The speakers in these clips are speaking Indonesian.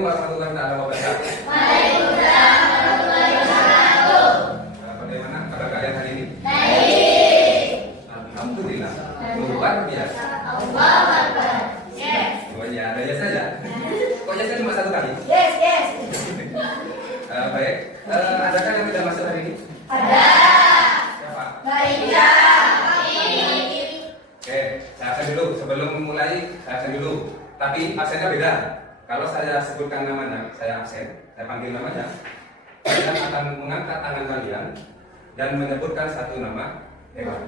Assalamualaikum warahmatullahi wabarakatuh. Waalaikumsalam warahmatullahi wabarakatuh. Bagaimana kabar kalian hari ini? Baik. Alhamdulillah. Luar biasa. Allahu Akbar. Yes. Oh ya, ada ya saja. Kok ya cuma satu kali? Yes, yes. Baik. Adakah yang tidak masuk hari ini? Ada. Siapa? Baiknya. Oke, saya absen dulu. Sebelum mulai, saya absen dulu. Tapi absennya beda. Kalau saya sebutkan namanya, saya absen. Saya panggil namanya. Kalian akan mengangkat tangan kalian dan menyebutkan satu nama hewan.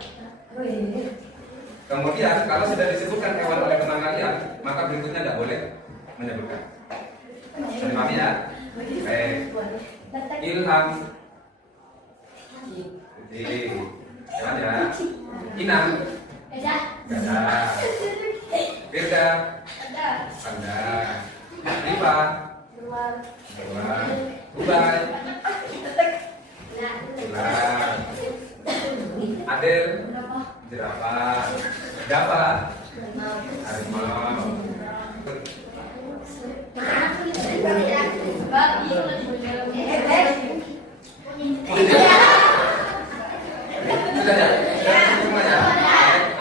Kemudian kalau sudah disebutkan hewan oleh teman kalian, maka berikutnya tidak boleh menyebutkan. Pahami ya? Baik. Ilham. Jadi, hewan ya. Inang. Gajah. Firda. Panda. Rifa. Beruang. Ubay. Ular. Adel. Jerapah. Dapa. Harimau. Sudah ya? Semuanya?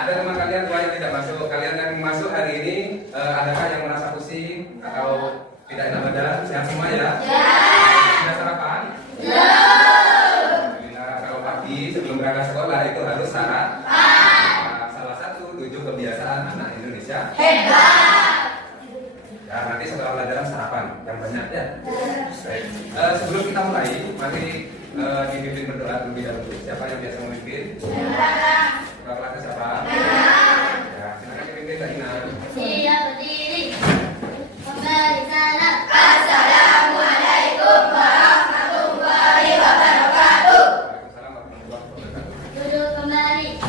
Ada teman kalian dua yang tidak masuk. Kalian yang masuk hari ini, adakah yang merasa pusing atau tidak enak badan? Sehat semua ya? Sudah sarapan? Alhamdulillah. Kalau pagi sebelum berangkat sekolah itu harus sarapan. Salah satu 7 kebiasaan anak Indonesia. Ya, nanti setelah pelajaran sarapan yang banyak ya. Baik. Sebelum kita mulai, mari dipimpin berdoa terlebih dahulu. Siapa yang biasa memimpin? Ketua kelasnya siapa? Ya, silakan dipimpin Kak Ina. Siap berdiri. Kembali salam. Assalamualaikum warahmatullahi wabarakatuh. Waalaikumsalam warahmatullahi wabarakatuh. Duduk kembali.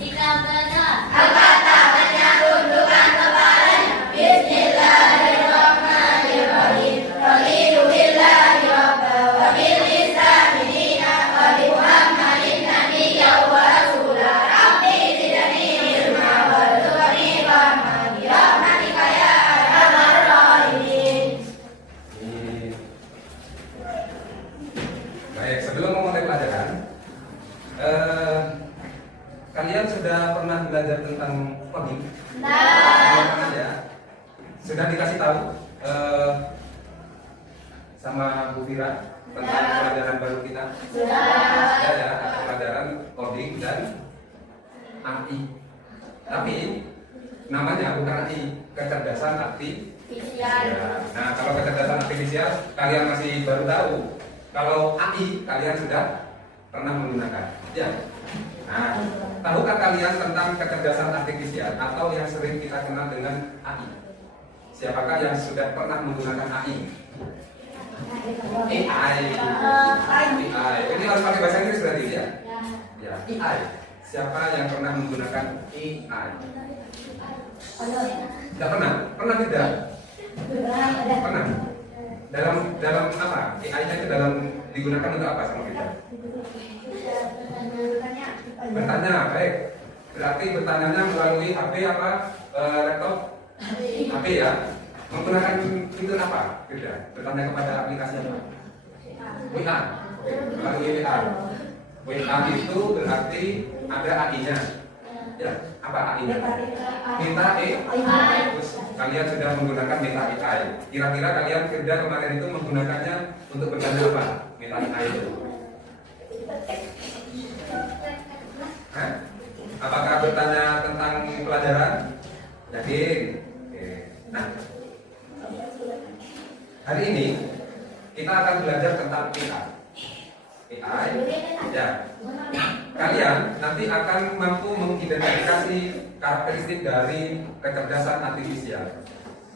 Sikap tegak. Angkat tangannya, tundukkan kepalanya. Bismillahirrahmanirrahim. Raditu billahi rabban wa bil islami dinan wa bi Muhammadin nabiyyan wa rasulan. Rabbi zidni ilman warzuqni fahman bi rahmatika ya arhamar rahimin. Baik, sebelum memulai pelajaran, kalian sudah pernah belajar tentang coding? Nah. Ya. Sudah dikasih tahu sama Bu Fira tentang pelajaran baru kita? Sudah ya, ada pelajaran coding dan AI. Tapi namanya bukan AI, kecerdasan artifisial. Nah, kalau kecerdasan artifisial kalian masih baru tahu. Kalau AI kalian sudah pernah menggunakan. Ya. Nah, tahukah kalian tentang kecerdasan artifisial atau yang sering kita kenal dengan AI? Siapakah yang sudah pernah menggunakan AI? AI. Ini harus pakai bahasa Inggris berarti ya? Ya, AI. Siapa yang pernah menggunakan AI? Tidak pernah? Pernah tidak? Pernah. Dalam apa? AI-nya itu dalam digunakan untuk apa sama kita? Bertanya, baik. Berarti bertanyanya melalui HP apa? Laptop? HP ya. Menggunakan fitur apa? Tidak. Bertanya kepada aplikasi apa? WA. Melalui WA. WA itu berarti ada AI-nya. Ya, apa AI-nya? Minta AI. Terus kalian sudah menggunakan Minta AI. Kira-kira kalian kerja kemarin itu menggunakannya untuk bertanya apa? Minta AI itu. Hah? Apakah bertanya tentang pelajaran? Yakin? Oke. Nah, hari ini kita akan belajar tentang AI. AI, ya. Kalian nanti akan mampu mengidentifikasi karakteristik dari kecerdasan artifisial.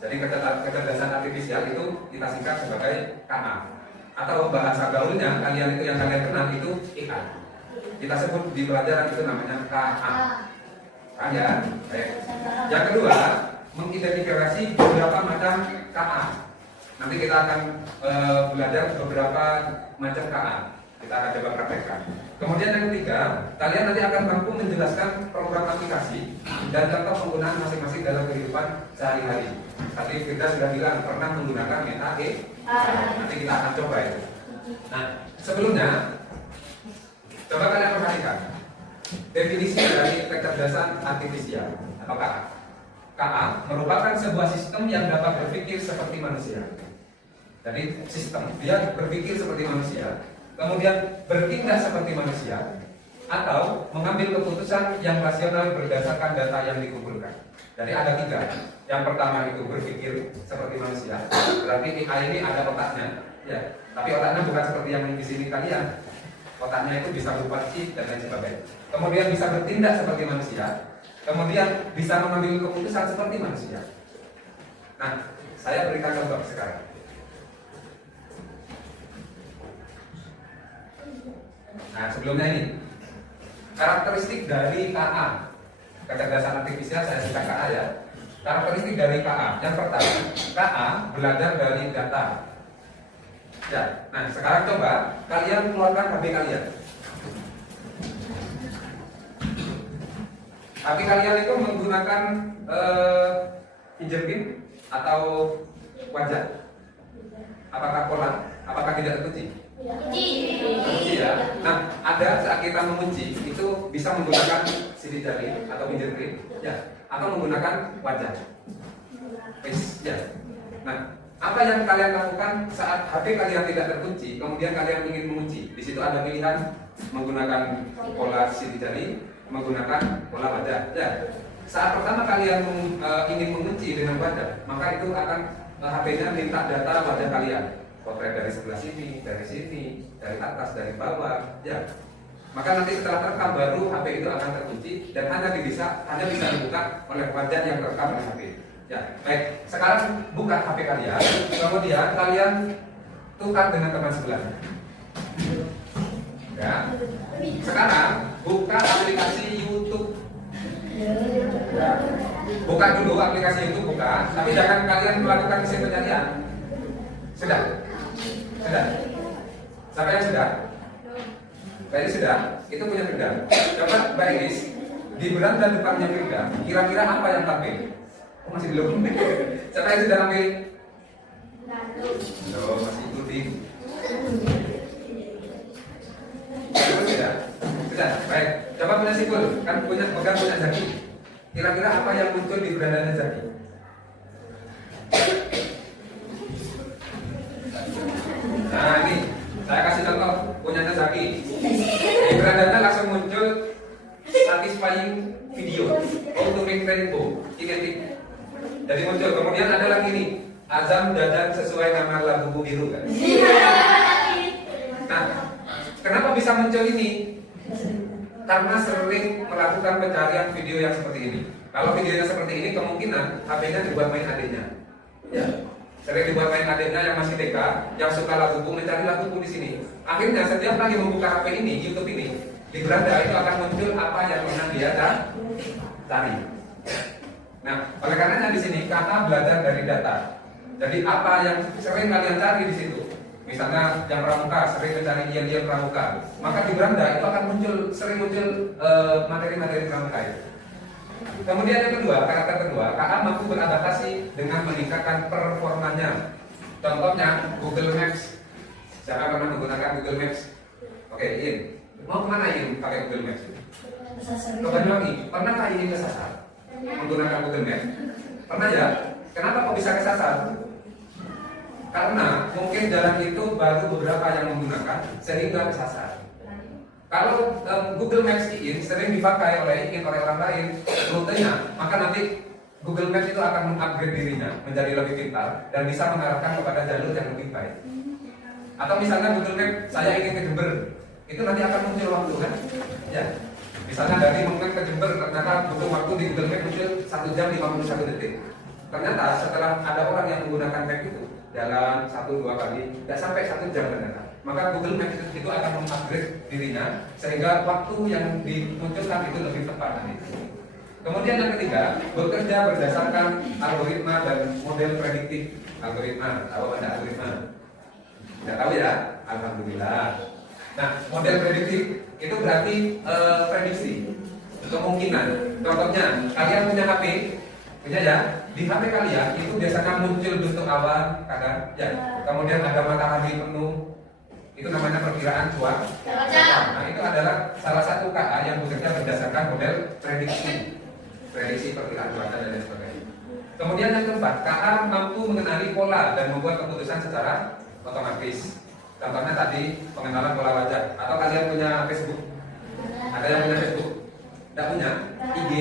Jadi kecerdasan artifisial itu kita singkat sebagai KA. Atau bahasa gaulnya kalian itu yang kalian kenal itu AI. Kita sebut di pelajaran itu namanya KA. Ya, baik. Yang kedua, mengidentifikasi beberapa macam KA. Nanti kita akan belajar beberapa macam KA. Kita akan coba praktekkan. Kemudian yang ketiga, kalian nanti akan mampu menjelaskan program aplikasi dan contoh penggunaan masing-masing dalam kehidupan sehari-hari. Tadi kita sudah bilang pernah menggunakan meta nanti kita akan coba itu. Nah, sebelumnya coba kalian perhatikan definisi dari kecerdasan artifisial atau KA. KA merupakan sebuah sistem yang dapat berpikir seperti manusia. Jadi sistem dia berpikir seperti manusia, kemudian bertindak seperti manusia, atau mengambil keputusan yang rasional berdasarkan data yang dikumpulkan. Jadi ada tiga. Yang pertama itu berpikir seperti manusia. Berarti AI ini ada otaknya, ya. Tapi otaknya bukan seperti yang di sini kalian. Otaknya itu bisa berupa chip dan lain sebagainya. Kemudian bisa bertindak seperti manusia. Kemudian bisa mengambil keputusan seperti manusia. Nah, saya berikan contoh sekarang. Nah, sebelumnya ini karakteristik dari KA, kecerdasan artifisial, saya sebutkan KA ya. Karakteristik dari KA, yang pertama, KA belajar dari data. Ya, nah sekarang coba kalian keluarkan HP kalian. HP kalian itu menggunakan fingerprint atau wajah? Apakah pola? Apakah tidak terkunci? Kunci ya. Nah, ada saat kita mengunci itu bisa menggunakan sidik jari atau fingerprint, ya, atau menggunakan wajah, face, ya. Nah, apa yang kalian lakukan saat HP kalian tidak terkunci, kemudian kalian ingin mengunci? Di situ ada pilihan menggunakan pola sidik jari, menggunakan pola wajah, ya. Saat pertama kalian ingin mengunci dengan wajah, maka itu akan HP-nya minta data wajah kalian. Potret dari sebelah sini, dari atas, dari bawah, ya. Maka nanti setelah terekam baru HP itu akan terkunci dan hanya bisa dibuka oleh wajah yang terekam oleh HP. Ya, baik. Sekarang buka HP kalian, kemudian kalian tukar dengan teman sebelah. Ya. Sekarang buka aplikasi YouTube. Buka dulu aplikasi YouTube, buka. Tapi jangan kalian melakukan mesin pencarian. Sudah. Siapa yang sudah? Mbak Iris sudah? Itu punya Firda. Coba Mbak Iris, di beranda depannya Firda, kira-kira apa yang tampil? Oh, masih belum. Siapa yang sudah ambil? Oh, masih ikutin. Sudah? Sudah, baik. Coba punya Sipul, kan pegang punya Zaki. Kira-kira apa yang muncul di berandanya Zaki? Nah ini, saya kasih contoh punyanya Zaki. Di berandanya langsung muncul satisfying video, auto make rainbow, identik. Jadi muncul, kemudian ada lagi nih, azam dadan sesuai nama lagu Bu Biru kan. Nah, kenapa bisa muncul ini? Karena sering melakukan pencarian video yang seperti ini. Kalau videonya seperti ini, kemungkinan HP-nya dibuat main adiknya. Ya. Sering dibuat main adiknya yang masih TK, yang suka lagu Bu, mencari lagu Bu di sini. Akhirnya setiap kali membuka HP ini, YouTube ini, di beranda itu akan muncul apa yang pernah dia cari. Nah, oleh karenanya di sini kata belajar dari data. Jadi apa yang sering kalian cari di situ, misalnya yang pramuka sering mencari ian pramuka, maka di beranda itu akan sering muncul materi-materi pramuka itu. Kemudian yang kedua, karakter kedua, KA mampu beradaptasi dengan meningkatkan performanya. Contohnya Google Maps. Siapa pernah menggunakan Google Maps? Oke, Iin. Mau kemana Iin pakai Google Maps? Ke Banyuwangi. Pernahkah Iin kesasar menggunakan Google Maps? Pernah ya? Kenapa kok bisa kesasar? Karena mungkin jalan itu baru beberapa yang menggunakan sehingga kesasar. Kalau Google Maps Iin sering dipakai oleh orang lain rutenya, maka nanti Google Maps itu akan mengupgrade dirinya menjadi lebih pintar dan bisa mengarahkan kepada jalur yang lebih baik. Atau misalnya Google Maps saya ingin ke Jember, itu nanti akan muncul waktu kan? Ya. Misalnya dari Mongen ke Jember ternyata butuh waktu di Google Maps muncul 1 jam 51 detik. Ternyata setelah ada orang yang menggunakan map itu jalan 1-2 kali, tidak sampai 1 jam ternyata. Maka Google Maps itu akan mengupgrade dirinya sehingga waktu yang dimunculkan itu lebih tepat nanti. Kemudian yang ketiga, bekerja berdasarkan algoritma dan model prediktif. Algoritma, tahu ada algoritma? Tidak tahu ya? Alhamdulillah. Nah, model prediksi itu berarti prediksi kemungkinan. Contohnya, kalian punya HP, punya ya, di HP kalian itu biasanya muncul bentuk awan, kadang ya. Kemudian ada matahari penuh, itu namanya perkiraan cuaca. Nah, itu adalah salah satu KA yang bekerja berdasarkan model prediksi perkiraan cuaca dan lain sebagainya. Kemudian yang keempat, KA mampu mengenali pola dan membuat keputusan secara otomatis. Contohnya tadi pengenalan pola wajah. Atau kalian punya Facebook? Ada yang punya Facebook? Tidak punya? IG?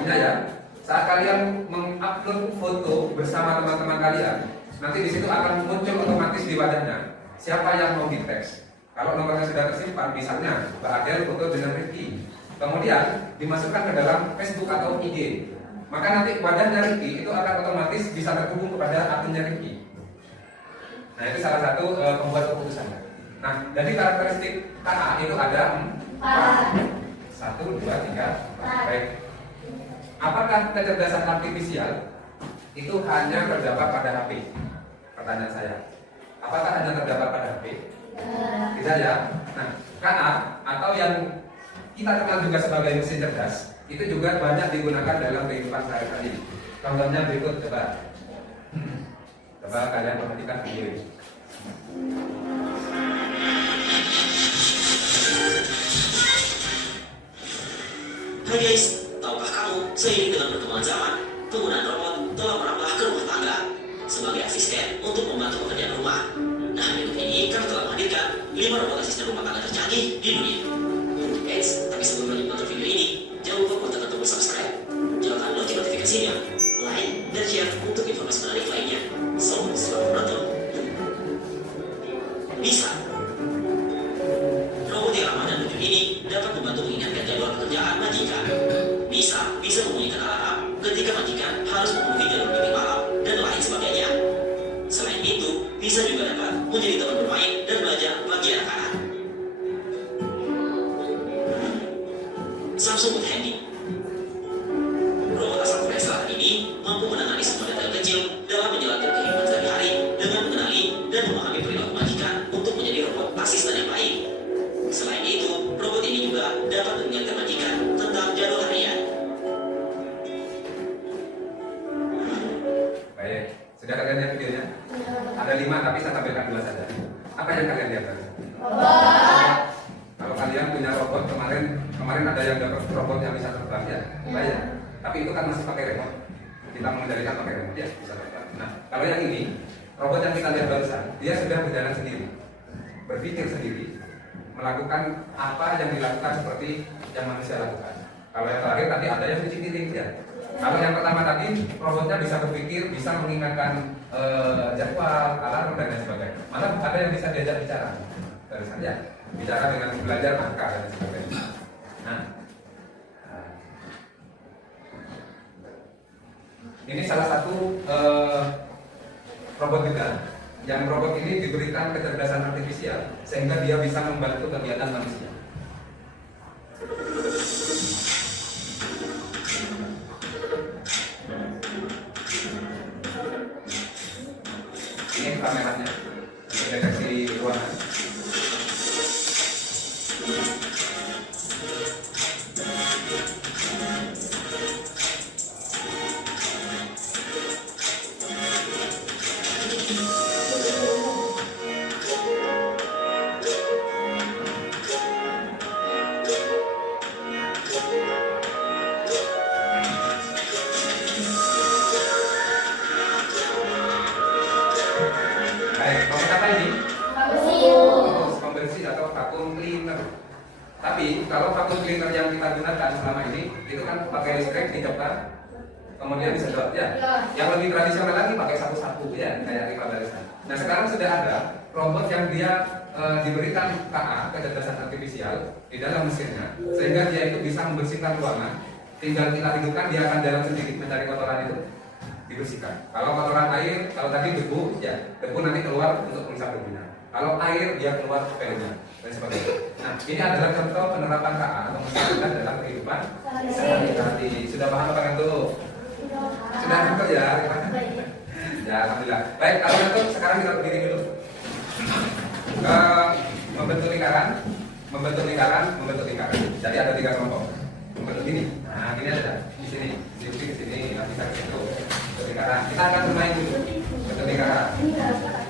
Punya ya? Saat kalian mengupload foto bersama teman-teman kalian, nanti di situ akan muncul otomatis di wadahnya siapa yang mau di teks. Kalau nomornya sudah tersimpan, misalnya Mbak Adel foto dengan Ricky, kemudian dimasukkan ke dalam Facebook atau IG, maka nanti wadahnya Ricky itu akan otomatis bisa terhubung kepada akunnya Ricky. Nah, itu salah satu pembuat keputusan. Nah, jadi karakteristik KA itu ada 4. 1, 2, 3, 4. Baik. Apakah kecerdasan artifisial itu hanya terdapat pada HP? Pertanyaan saya. Apakah hanya terdapat pada HP? Tidak ya. Nah, KA atau yang kita kenal juga sebagai mesin cerdas itu juga banyak digunakan dalam kehidupan sehari-hari. Contohnya berikut, coba kalian perhatikan video ini. Hai guys, tahukah kamu seiring dengan perkembangan zaman, penggunaan robot telah merambah ke rumah tangga sebagai asisten untuk membantu pekerjaan rumah. Nah, berikut ini kami telah menghadirkan 5 robot asisten rumah tangga tercanggih di dunia. Tapi sebelum lanjut nonton video ini, jangan lupa tekan tombol subscribe, nyalakan lonceng notifikasinya, like, dan share untuk informasi menarik lainnya. So, selamat menonton. Bisa. Robot yang ramah dan lucu ini dapat membantu mengingatkan jadwal pekerjaan majikan. Bisa membunyikan alarm ketika majikan harus memenuhi jadwal meeting malam dan lain sebagainya. Selain itu, bisa juga dapat menjadi teman bermain dan belajar bagi anak-anak. Samsung Good Handy. Robot asal Korea Selatan ini mampu menangani semua detail kecil dalam menjalankan kehidupan sehari-hari dengan mengenali dan memahami perilaku majikan untuk menjadi robot asisten yang baik. Selain itu, robot ini juga dapat mengingatkan majikan tentang jadwal harian. Baik, sudah kalian lihat videonya? Ada 5 tapi saya tampilkan 2 saja. Apa yang kalian lihat tadi? Kalau kalian punya robot kemarin ada yang dapat robot yang bisa terbang ya, bayar. Tapi itu kan masih pakai remote. Kita mengendalikan pakai remote ya, bisa terbang. Nah, kalau yang ini robot yang kita lihat barusan, dia sudah berjalan sendiri, berpikir sendiri, melakukan apa yang dilakukan seperti yang manusia lakukan. Kalau yang terakhir tadi ada yang cuci piring ya. Kalau yang pertama tadi robotnya bisa berpikir, bisa mengingatkan jadwal, alarm dan lain sebagainya. Malah ada yang bisa diajak bicara, barusan ya, bicara dengan belajar angka dan sebagainya. Nah, ini salah satu robot juga. Yang robot ini diberikan kecerdasan artifisial sehingga dia bisa membantu kegiatan manusia. Ini kameranya, deteksi ruangan. Pembersih atau vacuum cleaner. Tapi kalau vacuum cleaner yang kita gunakan selama ini itu kan pakai listrik dicopot, kemudian disedot ya. Yang lebih tradisional lagi pakai sapu-sapu ya, kayak Rifa barusan. Nah, sekarang sudah ada robot yang dia diberikan KA, kecerdasan artifisial di dalam mesinnya, sehingga dia itu bisa membersihkan ruangan. Tinggal kita hidupkan, dia akan jalan sendiri mencari kotoran itu, dibersihkan. Kalau kotoran air, kalau tadi debu, ya debu nanti keluar untuk memisah debunya. Kalau air, dia keluar filmnya dan sebagainya. Nah, ini adalah contoh penerapan KA atau mesin dalam kehidupan sehari-hari. Sudah paham apa itu? Sudah nangkep ya? Ya, alhamdulillah. Baik, kalau nangkep sekarang kita berdiri dulu. membentuk lingkaran, membentuk lingkaran, membentuk lingkaran. Jadi ada 3 kelompok. Membentuk ini. Nah, ini ada di sini, di sini, nanti kita ke situ. Bentuk lingkaran. Kita akan bermain dulu. Bentuk lingkaran.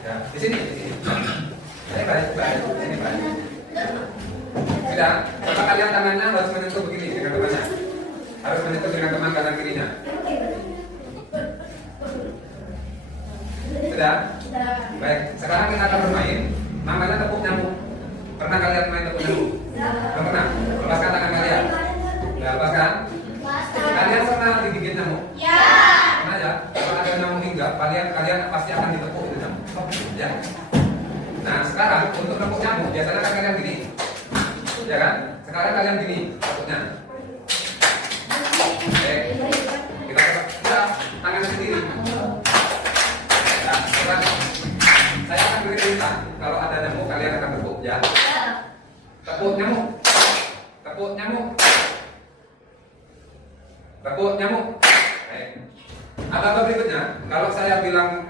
Ya, di sini, di sini. Ini baik, ini baik. Sudah, coba kalian tangannya harus menyentuh begini dengan temannya. Harus menyentuh dengan teman kanan kirinya. Sudah? Baik, sekarang kita akan bermain. Namanya tepuk nyamuk. Pernah kalian main tepuk nyamuk? Belum pernah? Lepaskan tangan kalian. Ya, lepaskan. Kalian pernah digigit nyamuk? Ya. Pernah ya? Kalau ada nyamuk hinggap, kalian pasti akan ditepuk itu nyamuk. Ya. Nah, sekarang untuk tepuk nyamuk, biasanya kan kalian gini. Ya kan? Sekarang kalian gini tepuknya. Oke. Kita tepuk tangan sendiri. Ya, sekarang saya akan beri perintah. Kalau ada nyamuk, kalian akan tepuk ya. Tepuk nyamuk. Tepuk nyamuk. Tepuk nyamuk. Baik. Apa berikutnya? Kalau saya bilang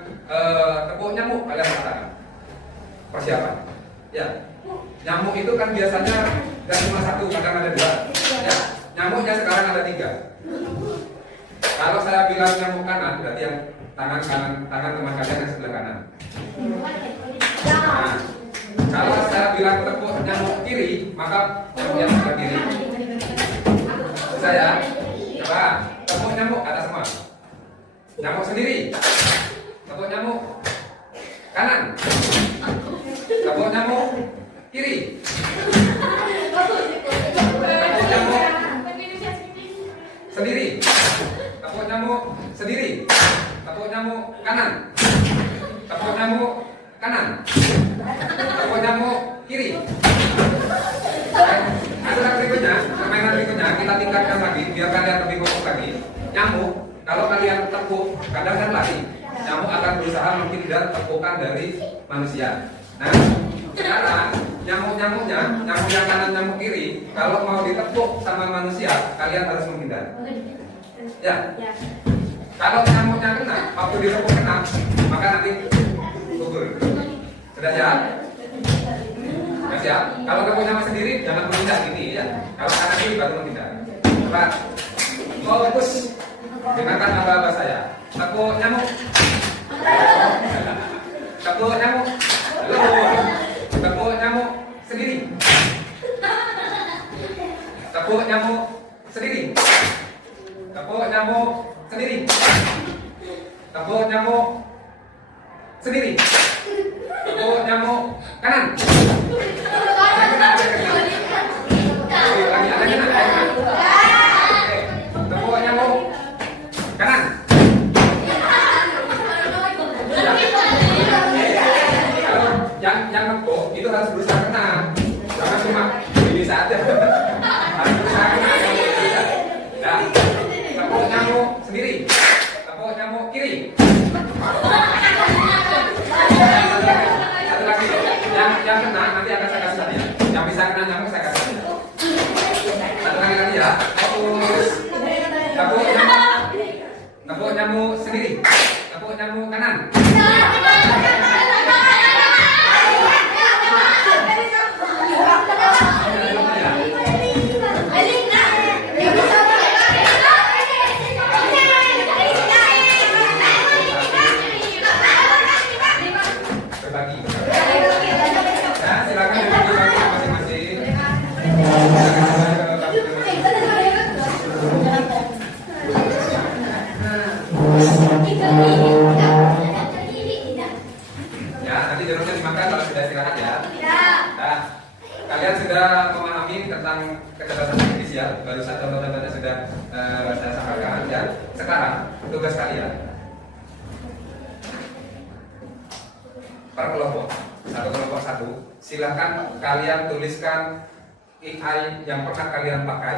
tepuk nyamuk, kalian katakan. Persiapan. Ya. Nyamuk itu kan biasanya tidak cuma 1, kadang ada 2. Ya. Nyamuknya sekarang ada 3. Kalau saya bilang nyamuk kanan, berarti yang tangan teman kalian yang sebelah kanan. Nah, kalau saya bilang tepuk nyamuk kiri, maka nyamuk yang sebelah kiri. Saya coba tepuk nyamuk atas semua. Nyamuk sendiri. Tepuk nyamuk kanan. Tepuk nyamuk kiri. Tepuk nyamuk sendiri. Tepuk nyamuk sendiri. Tepuk nyamuk kanan. Tepuk nyamuk kanan. Tepuk nyamuk kiri. Aturan berikutnya, permainan berikutnya kita tingkatkan lagi biar kalian lebih fokus lagi. Nyamuk, kalau kalian tepuk, kadang kan lari. Nyamuk akan berusaha menghindar tepukan dari manusia. Nah, sekarang nyamuk-nyamuknya, nyamuk yang kanan, nyamuk kiri, kalau mau ditepuk sama manusia, kalian harus menghindar. Ya. Kalau nyamuknya kena, waktu ditepuk kena, maka nanti gugur. Sudah siap? Sudah siap? Kalau tepuk nyamuk sendiri, jangan menghindar gini ya. Kalau kanan kiri baru menghindar. Coba fokus. Dengarkan apa-apa saya. Tepuk nyamuk. Tepuk nyamuk. Tepuk nyamuk sendiri. Tepuk nyamuk sendiri. Tepuk nyamuk sendiri. Tepuk nyamuk sendiri. Tepuk nyamuk kanan. Tepuk nyamuk kanan. Yang nepuk itu harus berusaha kena, jangan cuma ini saja. Harus berusaha kena. Nah, tepuk nyamuk sendiri, tepuk nyamuk kiri. Satu lagi, yang kena nanti akan saya kasih hadiah. Yang bisa kena nyamuk saya kasih hadiah. Satu lagi ya, fokus. Tepuk nyamuk sendiri, tepuk nyamuk kanan. Kalian sudah memahami tentang kecerdasan artifisial, barusan contoh-contohnya sudah saya sampaikan. Dan sekarang tugas kalian per kelompok, satu kelompok satu, silakan kalian tuliskan AI yang pernah kalian pakai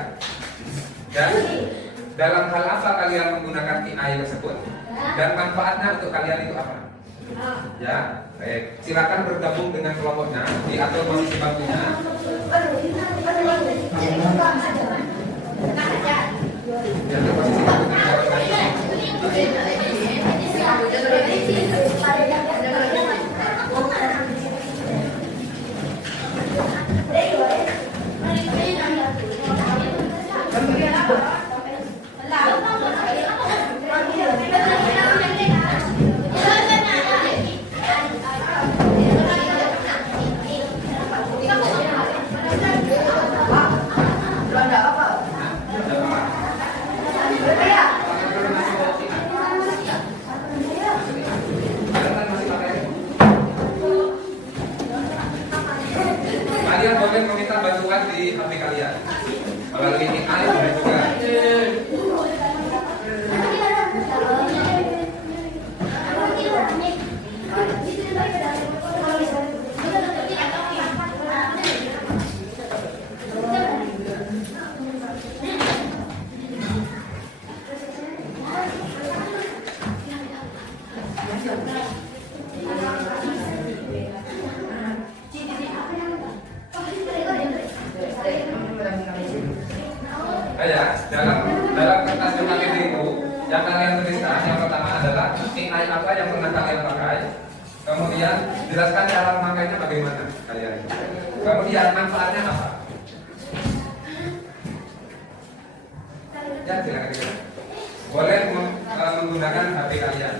dan dalam hal apa kalian menggunakan AI tersebut dan manfaatnya untuk kalian itu apa. Ya, baik. Silakan bergabung dengan kelompoknya, diatur posisi bangkunya. Diatur posisi bangkunya. bantuan di HP kalian. Melalui AI boleh juga. Ya, dalam kertas jurnal itu yang kalian tuliskan yang pertama adalah AI apa yang pernah kalian pakai. Kemudian jelaskan cara memakainya bagaimana kalian. Kemudian manfaatnya apa? Ya, silakan. Boleh menggunakan HP kalian.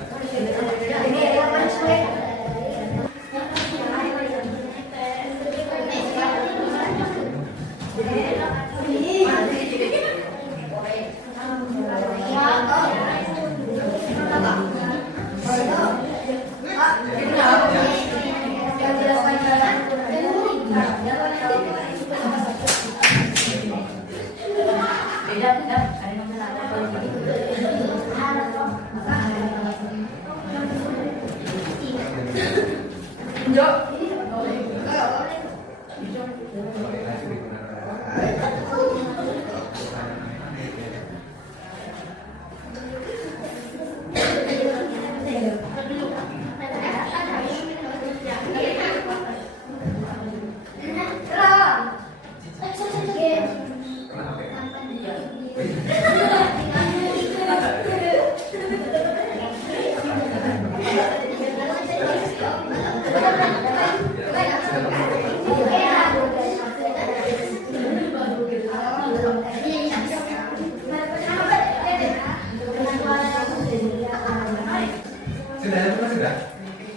Sudah?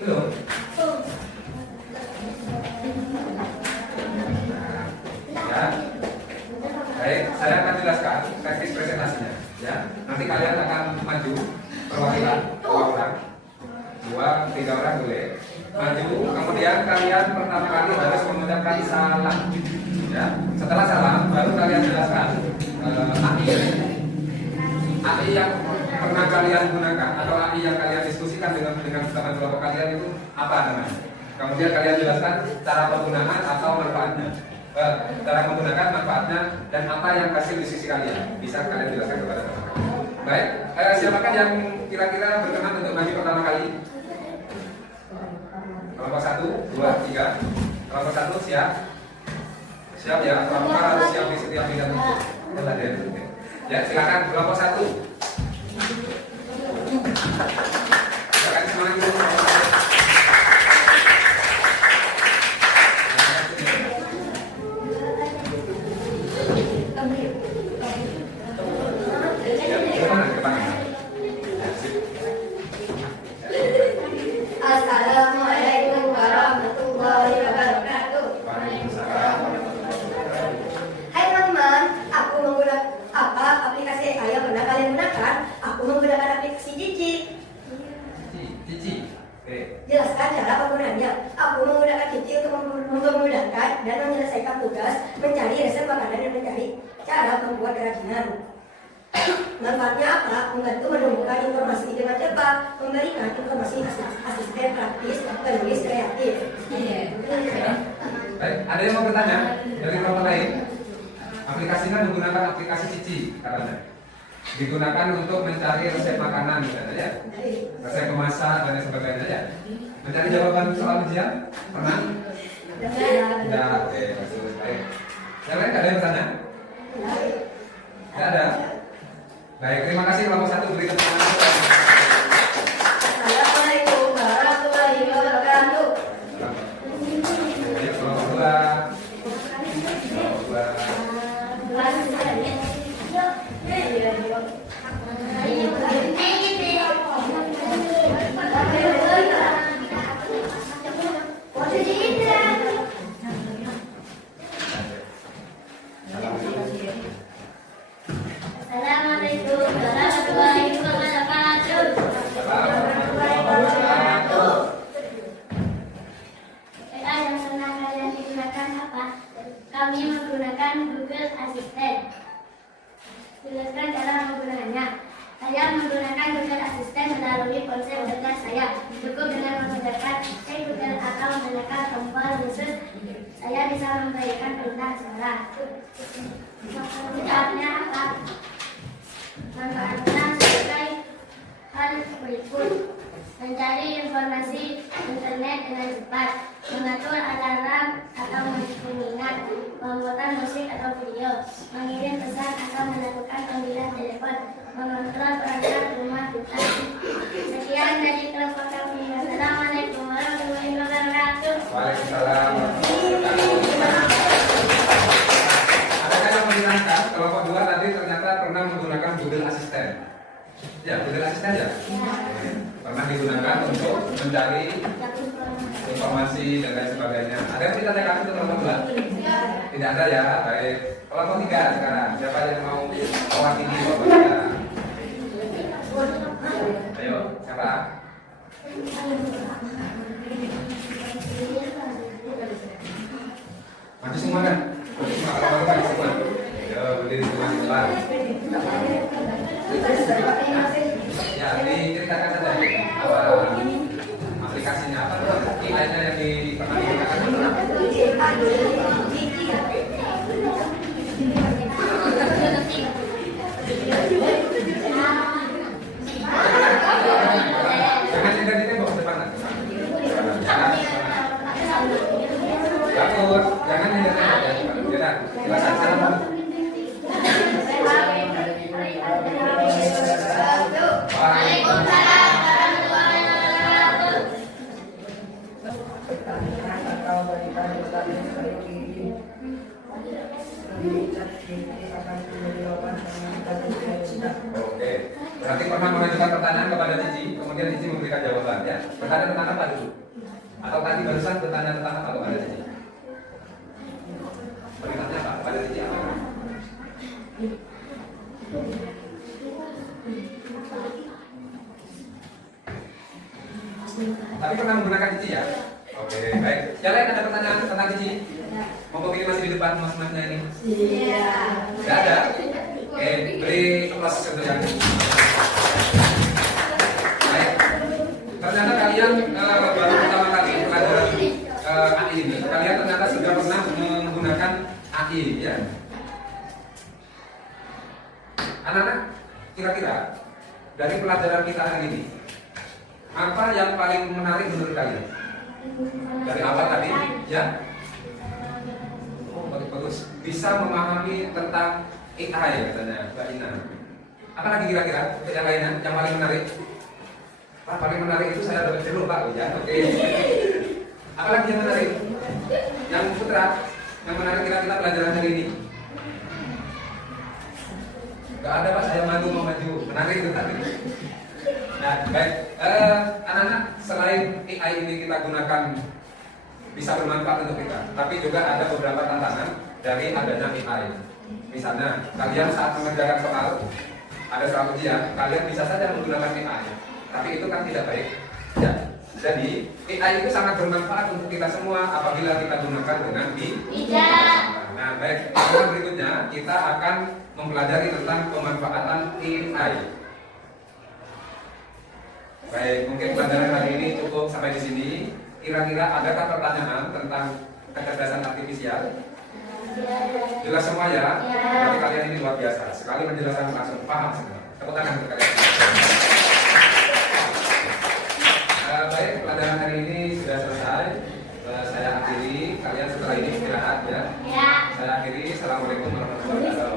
Belum? Ya. Baik, saya akan jelaskan teknis presentasinya. Ya, nanti kalian akan maju perwakilan 2 orang, 2-3 orang boleh maju. Kemudian kalian pertama kali harus mengucapkan salam. Ya, setelah salam baru kalian jelaskan AI yang pernah kalian gunakan atau AI yang kalian diskusikan dengan teman kelompok kalian itu apa namanya. Kemudian kalian jelaskan cara penggunaan atau manfaatnya, cara menggunakan manfaatnya dan apa yang hasil diskusi kalian bisa kalian jelaskan kepada teman-teman. Baik, siapakah yang kira-kira berkenan untuk maju pertama kali? Kelompok 1, 2, 3. Kelompok 1 siap? Siap ya, kelompok harus siap di setiap bidang itu. Ya, silakan kelompok 1. Silakan semangat dulu. Assalamualaikum warahmatullahi wabarakatuh. Hai teman-teman, aku menggunakan aplikasi AI yang pernah kalian gunakan? Aku menggunakan aplikasi Cici. Jelaskan cara penggunaannya. Aku menggunakan Cici untuk memudahkan dan menyelesaikan tugas, mencari resep makanan dan mencari cara membuat kerajinan. Manfaatnya apa? Membantu menumbuhkan informasi dengan cepat, memberikan informasi asisten praktis, penulis kreatif. Baik, ada yang mau bertanya dari kelompok lain? Aplikasinya menggunakan aplikasi Cici katanya. Digunakan untuk mencari resep makanan misalnya ya. Resep memasak dan sebagainya ya. Mencari jawaban soal ujian? Pernah? Tidak. Oke, baik. Yang lain ada yang bertanya? Tidak ada. Baik, terima kasih kelompok 1 beri tepuk tangan. Assalamualaikum warahmatullahi wabarakatuh. Baik, kelompok 2. Assalamualaikum warahmatullahi wabarakatuh. Google Assistant. Jelaskan cara menggunakannya. Saya menggunakan Google Assistant melalui ponsel pintar saya. Cukup dengan mengejarkan Google atau menekan tombol khusus, saya bisa memberikan perintah suara. Manfaatnya apa? Manfaatnya sebagai hal berikut: mencari informasi internet dengan cepat, mengatur alarm atau mengingat, memutar musik atau video, mengirim pesan atau melakukan panggilan telepon, mengontrol perangkat rumah kita. Sekian dari kelompok kami. Wassalamualaikum warahmatullahi wabarakatuh. Waalaikumsalam. Adakah yang menyenangkan kelompok 2 tadi ternyata pernah menggunakan Google Assistant? Ya, Google Assistant ya? Pernah digunakan untuk mencari informasi dan lain sebagainya. Ada yang ditanyakan untuk kelompok 2? Tidak ada ya? Baik. Kelompok 3 sekarang. Siapa yang mau mewakili kelompok 3? Ayo, siapa? Maju semua kan? Maju semua, kalau maju semua. Ayo, berdiri semua di depan. Ya, diceritakan saja apa aplikasinya, apa nilainya yang pernah digunakan. Jangan tinggal di tembok depan. Takut, jangan tinggal di tembok ya. Silakan salam. Waalaikumsalam warahmatullahi wabarakatuh. Oke, berarti pernah mengajukan pertanyaan kepada Cici, kemudian Cici memberikan jawaban ya. Bertanya tentang apa dulu? Atau tadi barusan bertanya tentang apa kepada Cici? Perintahnya apa kepada Cici apa? Tapi pernah menggunakan Cici ya? Oke, baik. Yang lain ada pertanyaan tentang Cici? Monggo pilih masih di depan mas-masnya ini. Iya. Tidak ada? Oke, beri aplaus untuk yang ini. Baik. Ternyata kalian baru pertama kali pelajaran AI ini. Kalian ternyata sudah pernah menggunakan AI ya. Anak-anak, kira-kira dari pelajaran kita hari ini, apa yang paling menarik menurut kalian? Dari awal tadi, ya? Oh, bagus. Bisa memahami tentang AI katanya Mbak Ina. Apa lagi kira-kira yang lainnya yang paling menarik? Pak, paling menarik itu saya dapat dulu Pak, ya. Oke. Apa lagi yang menarik? Yang Putra, yang menarik kira-kira pelajaran hari ini? Gak ada Pak, saya mau maju. Menarik itu tadi. Nah, baik. Anak-anak, selain AI ini kita gunakan bisa bermanfaat untuk kita, tapi juga ada beberapa tantangan dari adanya AI. Misalnya, kalian saat mengerjakan soal, ada soal ujian, kalian bisa saja menggunakan AI, tapi itu kan tidak baik. Ya. Jadi, AI itu sangat bermanfaat untuk kita semua apabila kita gunakan dengan bijak. Nah, baik. Pertemuan berikutnya kita akan mempelajari tentang pemanfaatan AI. Baik, mungkin pelajaran hari ini cukup sampai di sini. Kira-kira adakah pertanyaan tentang kecerdasan artifisial? Jelas semua ya? Berarti kalian ini luar biasa. Sekali menjelaskan langsung paham semua. Tepuk tangan untuk kalian. Baik, pelajaran hari ini sudah selesai. Saya akhiri. Kalian setelah ini istirahat ya. Saya akhiri. Assalamualaikum warahmatullahi wabarakatuh.